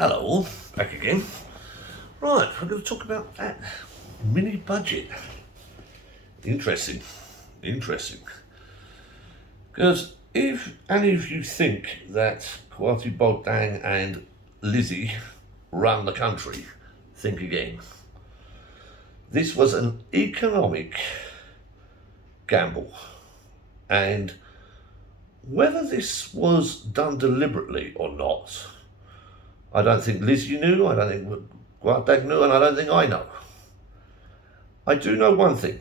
Hello all, back again. Right, we're going to talk about that mini budget. Interesting. Because if any of you think that Kwasi Bogdan and Lizzie run the country, think again. This was an economic gamble. And whether this was done deliberately or not, I don't think Lizzie knew, I don't think Gwartag knew, and I don't think I know. I do know one thing.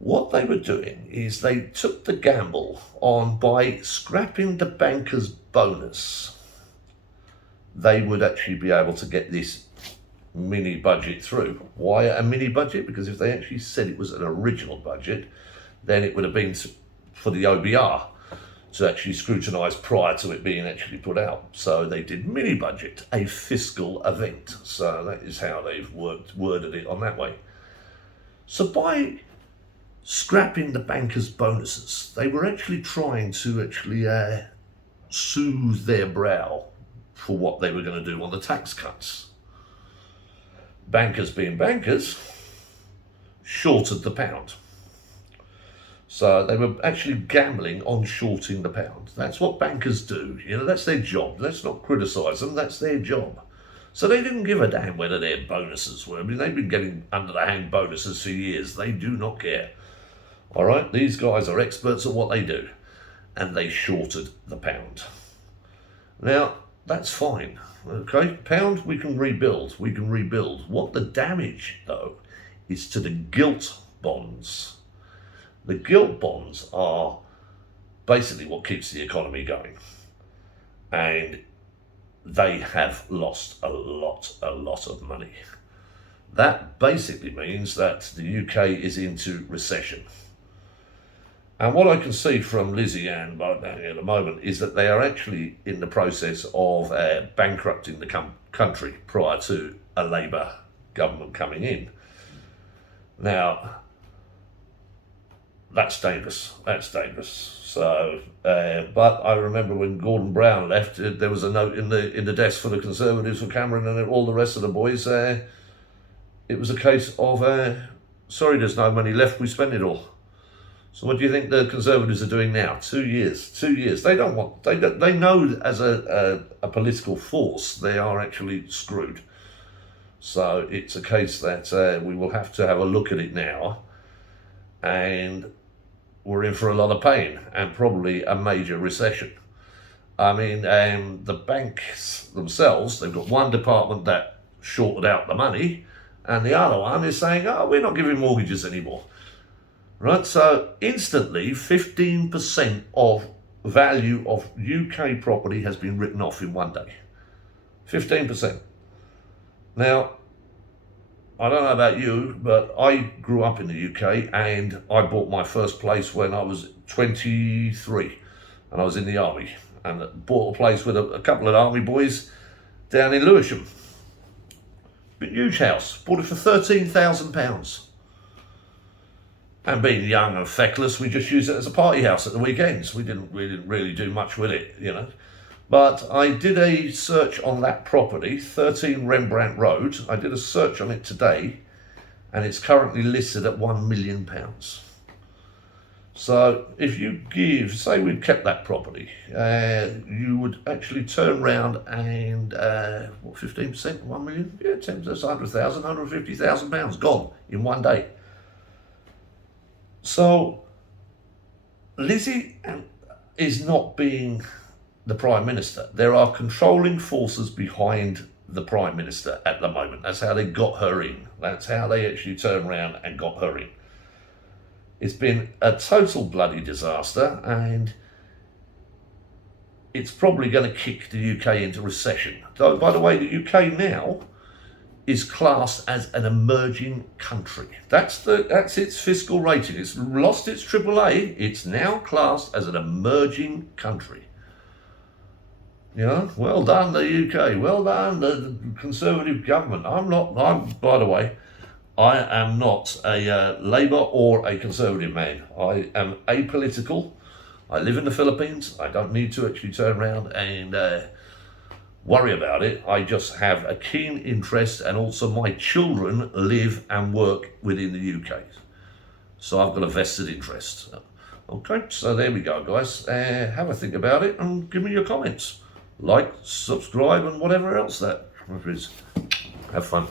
What they were doing is they took the gamble on by scrapping the banker's bonus, they would actually be able to get this mini budget through. Why a mini budget? Because if they actually said it was an original budget, then it would have been for the OBR to actually scrutinise prior to it being actually put out. So they did mini budget, a fiscal event. So that is how they've worded it on that way. So by scrapping the bankers' bonuses, they were actually trying to soothe their brow for what they were going to do on the tax cuts. Bankers being bankers, shorted the pound. So they were actually gambling on shorting the pound. That's what bankers do. That's their job. Let's not criticise them. That's their job. So they didn't give a damn whether their bonuses were. I mean, they've been getting under the hand bonuses for years. They do not care. All right, these guys are experts at what they do. And they shorted the pound. Now, that's fine. Okay, pound we can rebuild. What the damage, though, is to the gilt bonds. The gilt bonds are basically what keeps the economy going. And they have lost a lot of money. That basically means that the UK is into recession. And what I can see from Lizzie Ann Bogdan at the moment is that they are actually in the process of bankrupting the country prior to a Labour government coming in. Now, that's dangerous. So, but I remember when Gordon Brown left, there was a note in the desk for the Conservatives, for Cameron and all the rest of the boys. It was a case of, sorry, there's no money left, we spent it all. So what do you think the Conservatives are doing now? 2 years. They don't want. They know as a political force they are actually screwed. So it's a case that we will have to have a look at it now, and we're in for a lot of pain and probably a major recession. I mean, the banks themselves, they've got one department that shorted out the money, and the other one is saying, oh, we're not giving mortgages anymore. Right, so instantly 15% of value of UK property has been written off in one day. 15%. Now, I don't know about you, but I grew up in the UK and I bought my first place when I was 23 and I was in the army, and bought a place with a couple of army boys down in Lewisham. Huge house, bought it for £13,000. And being young and feckless, we just used it as a party house at the weekends. We didn't really do much with it, But I did a search on that property, 13 Rembrandt Road. I did a search on it today, and it's currently listed at £1 million. So if you say we'd kept that property, you would actually turn around and, 15%, 1 million? Yeah, 10%, that's £100,000, £150,000 gone in one day. So Lizzie is not being the Prime Minister. There are controlling forces behind the Prime Minister at the moment. That's how they got her in. That's how they actually turned around and got her in. It's been a total bloody disaster, and it's probably going to kick the UK into recession. Though, by the way, the UK now is classed as an emerging country. That's its fiscal rating. It's lost its AAA. It's now classed as an emerging country. Well done, the UK. Well done, the Conservative government. By the way, I am not a Labour or a Conservative man. I am apolitical. I live in the Philippines. I don't need to actually turn around and worry about it. I just have a keen interest, and also my children live and work within the UK. So I've got a vested interest. Okay, so there we go, guys. Have a think about it and give me your comments. Like, subscribe, and whatever else that is. Have fun.